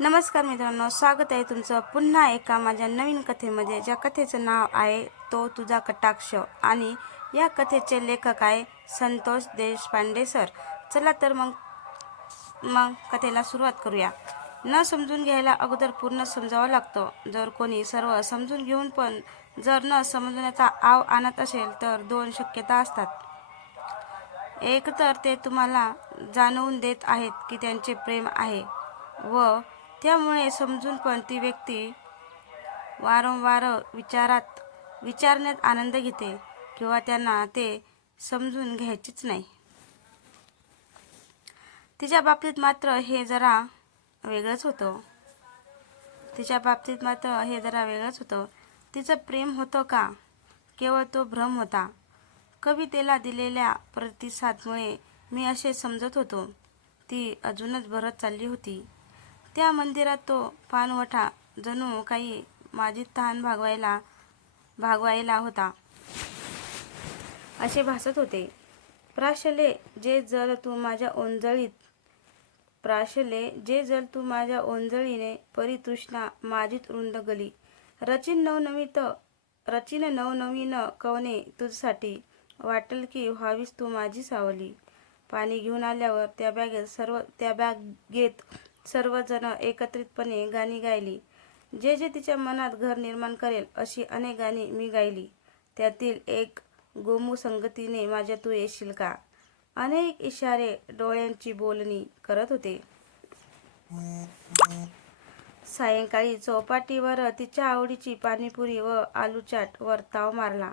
नमस्कार मित्रांनो स्वागत आहे तुमचं पुन्हा एका माझ्या नवीन कथेमध्ये. ज्या कथेचं नाव आहे तो तुझा कटाक्ष. आणि या कथेचे लेखक आहे संतोष देशपांडे सर. चला तर मग मग कथेला सुरुवात करूया. न समजून घ्यायला अगोदर पूर्ण समजावं लागतं. जर कोणी सर्व समजून घेऊन पण जर न समजण्याचा आव आणत असेल तर दोन शक्यता असतात. एक तर ते तुम्हाला जाणवून देत आहेत की त्यांचे प्रेम आहे व त्यामुळे समजून पण ती व्यक्ती वारंवार विचारात विचारण्यात आनंद घेते किंवा त्यांना ते समजून घ्यायचीच नाही. तिच्या बाबतीत मात्र हे जरा वेगळंच होतं. तिच्या बाबतीत मात्र हे जरा वेगळंच होतं. तिचं प्रेम होतं का? केवळ तो भ्रम होता. कवितेला दिलेल्या प्रतिसादमुळे मी असे समजत होतो. ती अजूनच भरत चालली होती. त्या मंदिरात तो पानवठा जणू काही माझी तहान भागवायला भागवायला होता. असे भासत होते. प्राशले जे जल तू माझ्या ओंजळीत प्राशले जे जल तू माझ्या ओंजळीने परितृष्णा माझीत रुंद गली. रचिन नवनवीत रचिन नवनवीन कवने तुझसाठी वाटेल की व्हावीस तू माझी सावली. पाणी घेऊन आल्यावर त्या बॅगेत सर्व त्या बॅगेत सर्वजण एकत्रितपणे गाणी गायली. जे जे तिच्या मनात घर निर्माण करेल अशी अनेक गाणी मी गायली. त्यातील एक गोमू संगतीने माझ्या तू येशील का? अनेक इशारे डोळ्यांची बोलणी करत होते. सायंकाळी चौपाटीवर तिच्या आवडीची पाणीपुरी व आलू चाट वर ताव मारला.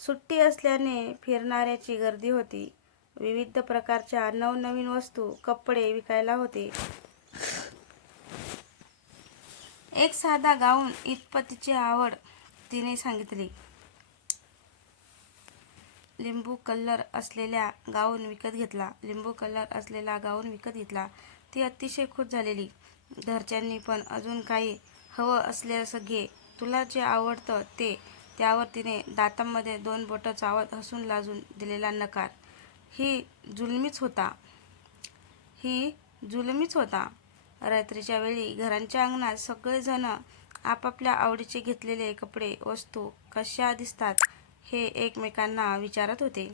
सुट्टी असल्याने फिरणाऱ्याची गर्दी होती. विविध प्रकारच्या नवनवीन वस्तू कपडे विकायला होते. एक साधा गाऊन इतपतीची आवड तिने सांगितली. लिंबू कलर असलेल्या गाऊन विकत घेतला. लिंबू कलर असलेला गाऊन विकत घेतला. ती अतिशय खुश झालेली. घरच्यांनी पण अजून काही हवं असले घे. तुला जे आवडतं ते. त्यावर तिने दातांमध्ये दोन बोटं चावत हसून लाजून दिलेला नकार. ही जुलमीच होता. ही जुलमीच होता. रात्रीच्या वेळी घरांच्या अंगणात सगळेजण आपापल्या आवडीचे घेतलेले कपडे वस्तू कशा दिसतात हे एकमेकांना विचारत होते.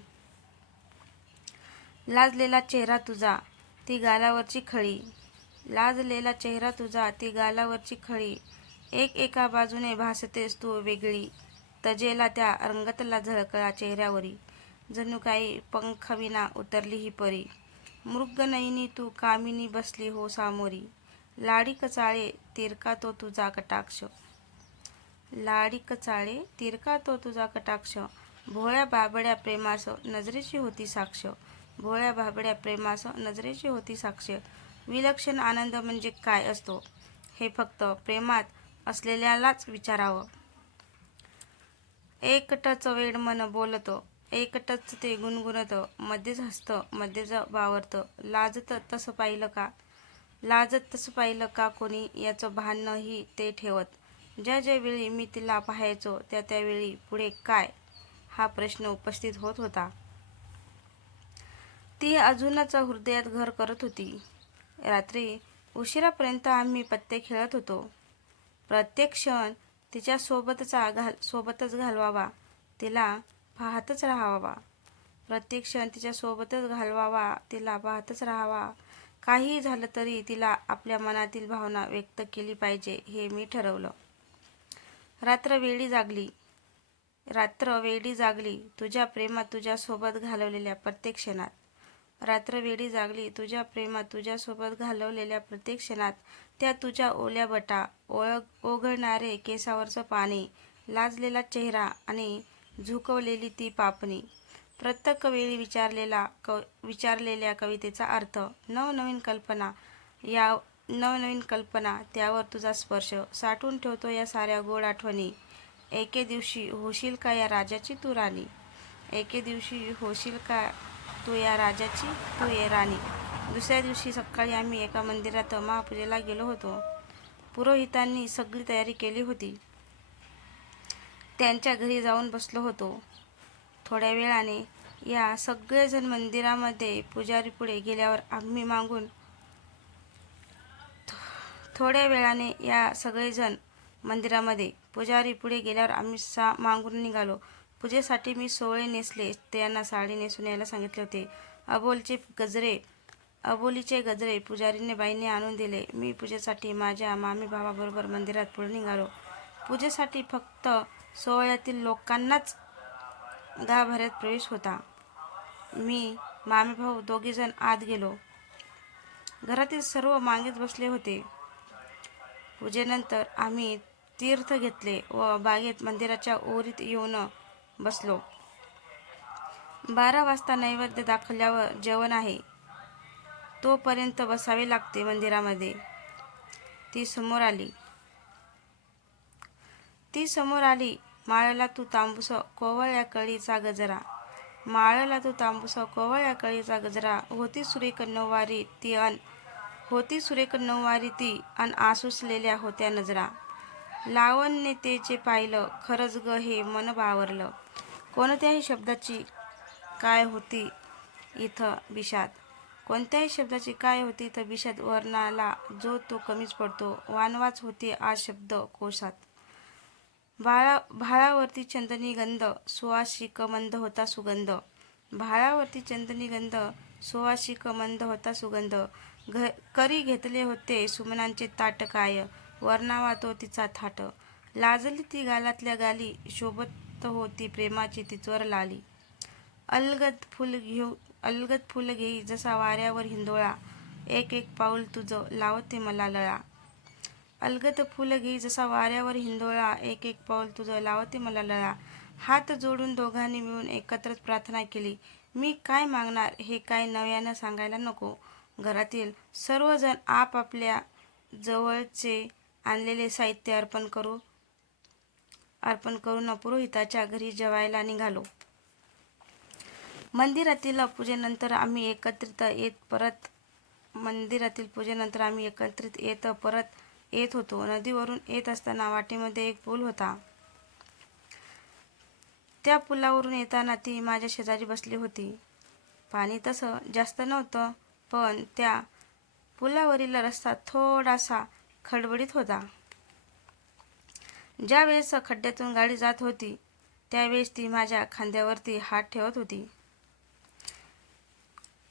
लाजलेला चेहरा तुझा ती गालावरची खळी. लाजलेला चेहरा तुझा ती गालावरची खळी. एक एका बाजूने भासतेस तू वेगळी तजेला त्या रंगतला झळकळा चेहऱ्यावरी. जणू काही पंखविना उतरली ही परी. मृगनयनी तू कामिनी बसली हो सामोरी. लाडी कचाळे तिरका तो तुझा कटाक्ष. लाडी कचाळे तिरका तो तुझा कटाक्ष. भोळ्या बाबड्या प्रेमास नजरेची होती साक्ष. भोळ्या बाबड्या प्रेमास नजरेची होती साक्ष. विलक्षण आनंद म्हणजे काय असतो? हे फक्त प्रेमात असलेल्यालाच विचारावं. एकटच वेड मन बोलतं एकटच ते गुणगुणतं. मध्येच हसतं मध्येच बावरतं लाजतं तसं पाहिलं का? लाजत तसं पाहिलं का कोणी? याचं भानही ते ठेवत. ज्या ज्यावेळी मी तिला पाहायचो त्या त्यावेळी पुढे काय? हा प्रश्न उपस्थित होत होता. ती अजूनच हृदयात घर करत होती. रात्री उशिरापर्यंत आम्ही पत्ते खेळत होतो. प्रत्येक क्षण तिच्या सोबतचा घाल सोबतच घालवावा. तिला पाहतच राहावा. प्रत्येक क्षण तिच्या सोबतच घालवावा तिला पाहतच राहावा. काहीही झालं तरी तिला आपल्या मनातील भावना व्यक्त केली पाहिजे हे मी ठरवलं. रात्र वेळी जागली. रात्र वेळी जागली तुझ्या प्रेमात तुझ्यासोबत घालवलेल्या प्रत्येक क्षणात. रात्र वेळी जागली तुझ्या प्रेमात तुझ्यासोबत घालवलेल्या प्रत्येक क्षणात. त्या तुझ्या ओल्या बटा ओळख ओघळणारे केसावरचं पाणी लाजलेला चेहरा आणि झुकवलेली ती पापणी. प्रत्येक वेळी विचारलेला क विचारलेल्या कवितेचा अर्थ नवनवीन कल्पना या नवनवीन कल्पना त्यावर तुझा स्पर्श साठवून ठेवतो या साऱ्या गोड आठवणी. एके दिवशी होशील का या राजाची तू राणी? एके दिवशी होशील का तू या राजाची तू ये राणी? दुसऱ्या दिवशी सकाळी आम्ही एका मंदिरात महापूजेला गेलो होतो. पुरोहितांनी सगळी तयारी केली होती. त्यांच्या घरी जाऊन बसलो होतो. थोड्या वेळाने या सगळेजण मंदिरामध्ये पुजारी पुढे गेल्यावर आम्ही मागून थोड्या वेळाने या सगळेजण मंदिरामध्ये पुजारी पुढे गेल्यावर आम्ही सा मागून निघालो. पूजेसाठी मी सोहळे नेसले त्यांना साडी नेसून यायला सांगितले होते. अबोलचे गजरे अबोलीचे गजरे पुजारीने बाईने आणून दिले. मी पूजेसाठी माझ्या मामी भावाबरोबर मंदिरात पुढे निघालो. पूजेसाठी फक्त सोहळ्यातील लोकांनाच गाभाऱ्यात प्रवेश होता. मी मामी भाऊ दोघेजण आत गेलो. घरातील सर्व मागेत बसले होते. पूजेनंतर आम्ही तीर्थ घेतले व बागेत मंदिराच्या ओरीत येऊन बसलो. बारा वाजता नैवेद्य दाखवल्यावर जेवण आहे. तोपर्यंत बसावे लागते मंदिरामध्ये. ती समोर आली. ती समोर आली माळला तू तांबूस कोवळ्या कळीचा गजरा. माळला तू तांबूस कोवळ्या कळीचा गजरा. होती सुरेख नऊवारी ती अन होती सुरेख नऊवारी ती अन आसुसलेल्या होत्या नजरा. लावण्य ते जे पाहिलं खरंच ग हे मन बावरलं. कोणत्याही शब्दाची काय होती इथं विषाद? कोणत्याही शब्दाची काय होती इथं विषाद? वर्णाला जो तो कमीच पडतो. वानवाच होती आज शब्द कोशात. भाळा भाळावरती चंदनी गंध सुवासिक मंद होता सुगंध. भाळावरती चंदनी गंध सुवासिक मंद होता सुगंध. घ करी घेतले होते सुमनांचे ताट काय? वर्णावा तो तिचा थाट. लाजली ती गालातल्या गाली शोभत होती प्रेमाची तिचवर लाली. अलगद फुल घेऊ अलगद फुल घेई जसा वाऱ्यावर हिंदोळा. एक एक पाऊल तुझं लावते मला लळा. अलगद फुल घेई जसा वाऱ्यावर हिंदोळा एक एक पाऊल तुझं लावते मला लळा. हात जोडून दोघांनी मिळून एकत्रच प्रार्थना केली. मी काय मागणार हे काय नव्यानं सांगायला नको. घरातील सर्वजण आपापल्या जवळचे आणलेले साहित्य अर्पण करू अर्पण करून पुरोहिताच्या घरी जेवायला निघालो. मंदिरातील पूजेनंतर आम्ही एकत्रित येत परत मंदिरातील पूजेनंतर आम्ही एकत्रित येत परत येत होतो. नदीवरून येत असताना वाटेमध्ये एक पूल होता. त्या पुलावरून येताना ती माझ्या शेजारी बसली होती. पाणी तसं जास्त नव्हतं पण त्या पुलावरील रस्ता थोडासा खडबडीत होता. ज्यावेळेस खड्ड्यातून गाडी जात होती त्यावेळेस ती माझ्या खांद्यावरती हात ठेवत होती.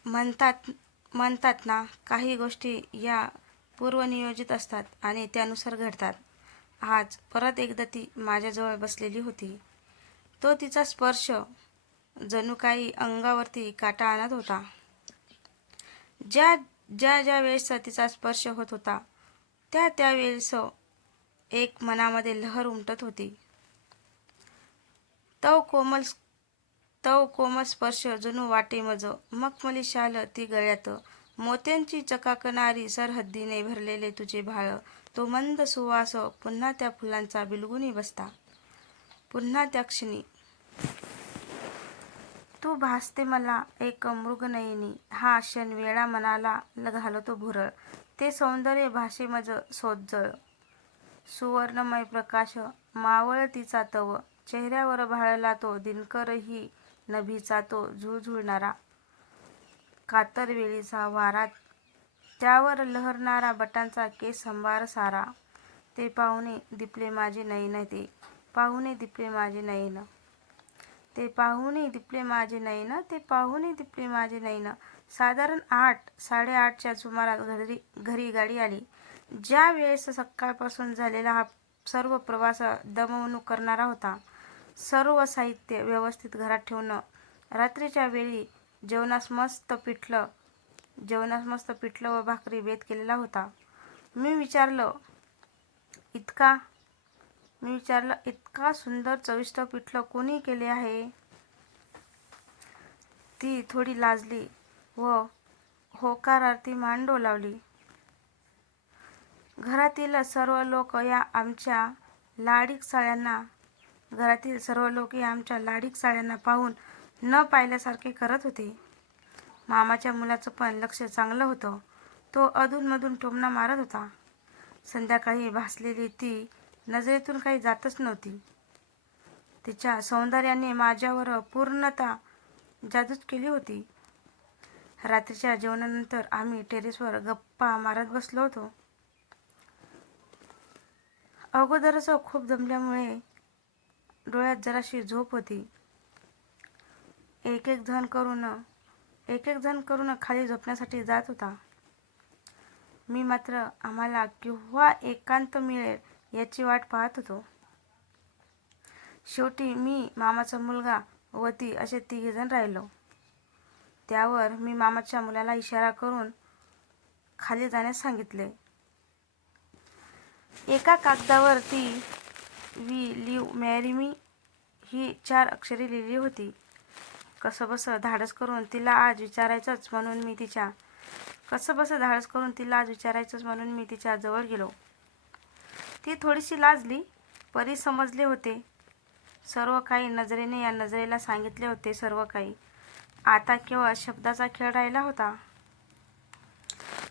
म्हणतात म्हणतात ना काही गोष्टी या पूर्वनियोजित असतात आणि त्यानुसार घडतात. आज परत एकदा ती माझ्याजवळ बसलेली होती. तो तिचा स्पर्श जणू काही अंगावरती काटा आणत होता. ज्या ज्या ज्या वेळेस तिचा स्पर्श होत होता त्या त्यावेळेस एक मनामध्ये लहर उमटत होती. तव कोमल तव कोमल स्पर्श जणू वाटे मज मखमली शाल ती गळ्यात मोत्यांची चकाकणारी सरहद्दीने भरलेले तुझे भाळ तो मंद सुवास पुन्हा त्या फुलांचा बिलगुनी बसता. पुन्हा त्या क्षणी तू भासते मला एक मृगनयनी. हा क्षण वेळा मनाला घालतो भुरळ. ते सौंदर्य भाषेमज सोज्जळ. सुवर्णमय प्रकाश मावळ तिचा तव. चेहऱ्यावर भाळला तो दिनकरही नभीचा तो झुळझुळणारा. कातर वेळीचा वारा त्यावर लहरणारा बटांचा केस संभार सारा. ते पाहुणे दिपले माझे नयन ते पाहुणे दिपले माझे नयन. ते पाहुणे दिपले माझे नयन ते पाहुणे दिपले माझे नयन. साधारण आठ साडेआठच्या सुमारास घरी घरी गाडी आली. ज्या वेळेस सकाळपासून झालेला हा सर्व प्रवास दमवणूक करणारा होता सर्व साहित्य व्यवस्थित घरात ठेवणं रात्रीच्या वेळी जेवणास मस्त पिठलं. जेवणास मस्त पिठलं व भाकरी बेत केलेला होता. मी विचारलं इतका? मी विचारलं इतका सुंदर चविष्ट पिठलं कोणी केले आहे? ती थोडी लाजली व होकारार्थी मान डोलावली घरातील सर्व लोक या आमच्या लाडीक साळ्यांना घरातील सर्व लोक या आमच्या लाडीक साळ्यांना पाहून न पाहिल्यासारखे करत होते. मामाच्या मुलाचं पण लक्ष चांगलं होतं. तो अधूनमधून टोमणा मारत होता. संध्याकाळी भासलेली ती नजरेतून काही जातच नव्हती. तिच्या सौंदर्याने माझ्यावर पूर्णता जादूच केली होती. रात्रीच्या जेवणानंतर आम्ही टेरेसवर गप्पा मारत बसलो होतो. अगोदरच खूप दमल्यामुळे डोळ्यात जराशी झोप होती. एक एक जण करून एक एक जण करून खाली झोपण्यासाठी जात होता. मी मात्र आम्हाला केव्हा एकांत मिळेल याची वाट पाहत होतो. शेवटी मी मामाचा मुलगा व ती असे तिघेजण राहिलो. त्यावर मी मामाच्या मुलाला इशारा करून खाली जाण्यास सांगितले. एका कागदावर ती वी लिव मॅरी मी ही चार अक्षरे लिहिली होती. कसं बसं धाडस करून तिला आज विचारायचंच म्हणून मी तिच्या कसं बसं धाडस करून तिला आज विचारायचंच म्हणून मी तिच्या जवळ गेलो. ती थोडीशी लाजली परी समजले होते. सर्व काही नजरेने या नजरेला सांगितले होते सर्व काही. आता केवळ शब्दाचा खेळ राहिला होता.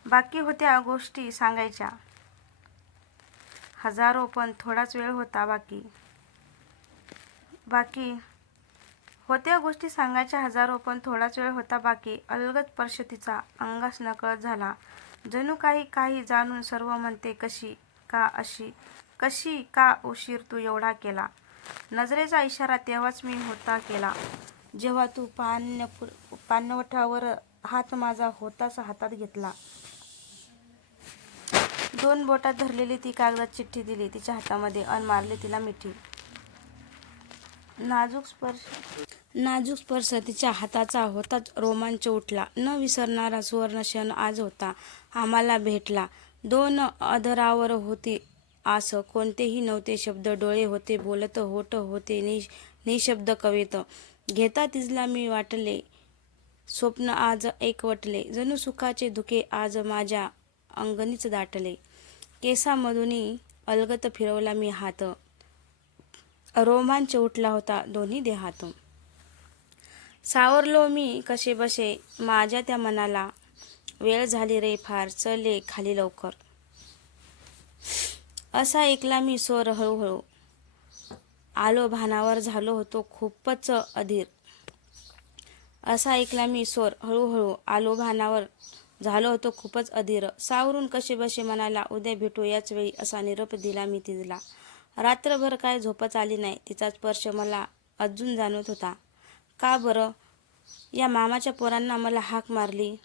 बाकी होत्या गोष्टी सांगायच्या. हजारो पण थोडाच वेळ होता बाकी. बाकी होत्या गोष्टी सांगायच्या हजारो पण थोडाच वेळ होता बाकी. अलगद स्पर्श तिचा अंगास नकळत झाला. जणू काही काही जाणून सर्व म्हणते कशी का अशी? कशी का उशीर तू एवढा केला? नजरेचा इशारा तेव्हाच मी होता केला. जेव्हा तू पान्य पानवठावर हात माझा होताच हातात घेतला. दोन बोटात धरलेली ती कागदात चिठ्ठी दिली. तिच्या हातामध्ये अन मारली तिला मिठी. नाजूक स्पर्श नाजूक स्पर्श तिच्या हाताचा होताच रोमांच उठला. न विसरणारा सुवर्ण क्षण आज होता. आम्हाला भेटला. दोन अधरावर होती आस. कोणतेही नव्हते शब्द. डोळे होते बोलत होट होते नि निशब्द कवित. घेता तिजला मी वाटले. स्वप्न आज एकवटले. जणू सुखाचे धुके आज माझ्या अंगणीच दाटले. केसामधूनही अलगत फिरवला मी हात. रोमांच उठला होता दोन्ही देहात सावरलो मी कसे बसे? माझ्या त्या मनाला वेळ झाली रे फार. चले खाली लवकर. असा ऐकला मी स्वर हळूहळू. आलो भानावर झालो होतो खूपच अधीर. असा ऐकला मी स्वर हळूहळू. आलो भानावर झालो होतो खूपच अधीर. सावरून कसे बसे मनाला? उद्या भेटू याच वेळी असा निरोप दिला मी तिला. रात्रभर काय झोपच आली नाही. तिचा स्पर्श मला अजून जाणवत होता. का बरं? या मामाच्या पोरांना मला हाक मारली.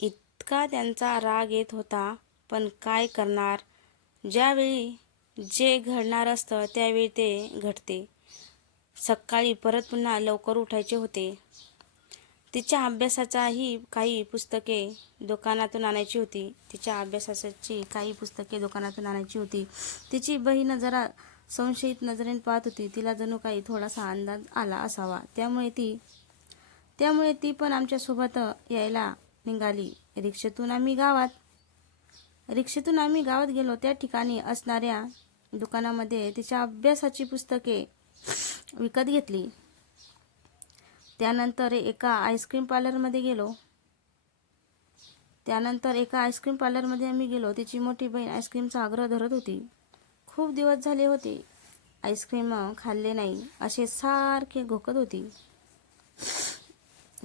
इतका त्यांचा राग येत होता पण काय करणार? ज्यावेळी जे घडणार असतं त्यावेळी ते घडते. सकाळी परत पुन्हा लवकर उठायचे होते. तिच्या अभ्यासाचाही काही पुस्तके दुकानातून आणायची होती. तिच्या अभ्यासाची काही पुस्तके दुकानातून आणायची होती. तिची बहीण जरा संशयित नजरेने पाहत होती. तिला जणू काही थोडासा अंदाज आला असावा. त्यामुळे ती त्यामुळे ती पण आमच्यासोबत यायला निघाली. रिक्षेतून आम्ही गावात रिक्षेतून आम्ही गावात गेलो. त्या ठिकाणी असणाऱ्या दुकानामध्ये तिच्या अभ्यासाची पुस्तके विकत घेतली. त्यानंतर एका आईस्क्रीम पार्लरमध्ये गेलो. त्यानंतर एका आईस्क्रीम पार्लरमध्ये आम्ही गेलो. तिची मोठी बहीण आईस्क्रीमचा आग्रह धरत होती. खूप दिवस झाले होते. आईस्क्रीम खाल्ले नाही. असे सारखे घोकत होती.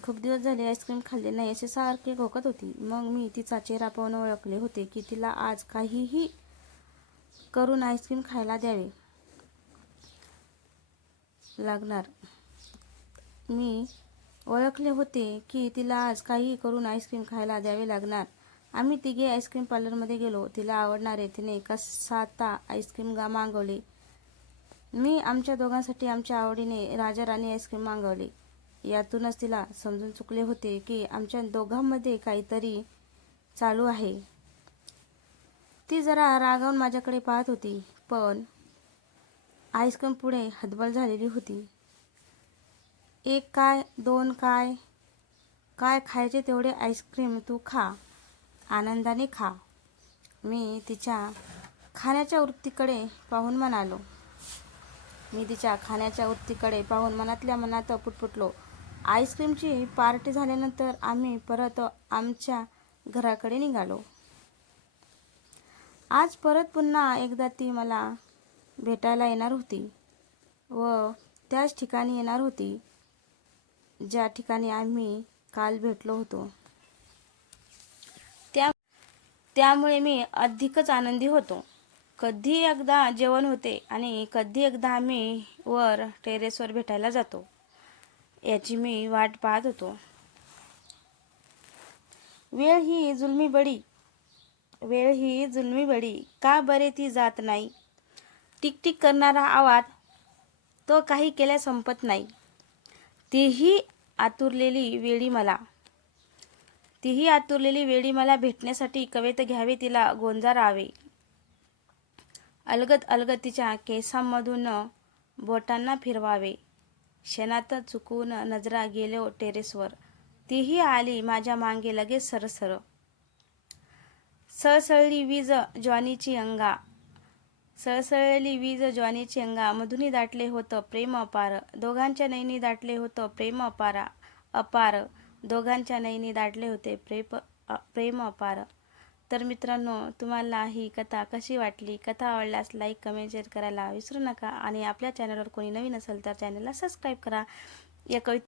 खूप दिवस झाले आईस्क्रीम खाल्ले नाही. असे सारखे घोकत होती. मग मी तिचा चेहरा पाहून ओळखले होते की तिला आज काहीही करून आईस्क्रीम खायला द्यावे लागणार. मी ओळखले होते की तिला आज काही करून आईस्क्रीम खायला द्यावे लागणार. आम्ही तिघे आईस्क्रीम पार्लरमध्ये गेलो. तिला आवडणारे तिने एका साता आईस्क्रीम गा मागवले. मी आमच्या दोघांसाठी आमच्या आवडीने राजा राणी आईस्क्रीम मागवले. यातूनच तिला समजून चुकले होते की आमच्या दोघांमध्ये काहीतरी चालू आहे. ती जरा रागावून माझ्याकडे पाहत होती पण आईस्क्रीम पुढे हतबल झालेली होती. एक काय दोन काय काय खायचे तेवढे आईस्क्रीम तू खा. आनंदाने खा. मी तिच्या खाण्याच्या वृत्तीकडे पाहून म्हणालो. मी तिच्या खाण्याच्या वृत्तीकडे पाहून मनातल्या मनात पुटपुटलो. आईस्क्रीमची पार्टी झाल्यानंतर आम्ही परत आमच्या घराकडे निघालो. आज परत पुन्हा एकदा ती मला भेटायला येणार होती व त्याच ठिकाणी येणार होती. ज्या ठिकाणी आम्ही काल भेटलो होतो त्या त्यामुळे मी अधिकच आनंदी होतो. कधी एकदा जेवण होते आणि कधी एकदा आम्ही वर टेरेसवर भेटायला जातो. याची मी वाट पाहत होतो. वेळ ही जुलमी बडी वेळ ही जुलमी बडी का बरे ती जात नाही? टिकटिक करणारा आवाज तो काही केल्या संपत नाही. तीही आतुरलेली वेळी मला. तीही आतुरलेली वेळी मला भेटण्यासाठी कवेत घ्यावे तिला गोंजारावे अलगत अलगतीच्या केसांमधून बोटांना फिरवावे. शेणात चुकून नजरा गेलो टेरेसवर. तीही आली माझ्या मागे लगेच सरसर. सळसळली वीज ज्वानीची अंगा. सळसळली वीज ज्वानीची अंगा. मधुनी दाटले होतं प्रेम अपार. दोघांच्या नैनी दाटले होतं प्रेम अपार अपार. दोघांच्या नैनी दाटले होते. प्रेप प्रेम अपार. तर मित्रांनो तुम्हाला ही कथा कशी वाटली? कथा आवडल्यास लाईक कमेंट शेअर करायला विसरू नका. आणि आपल्या चॅनलवर कोणी नवीन असेल तर चॅनलला सबस्क्राईब करा. या कवि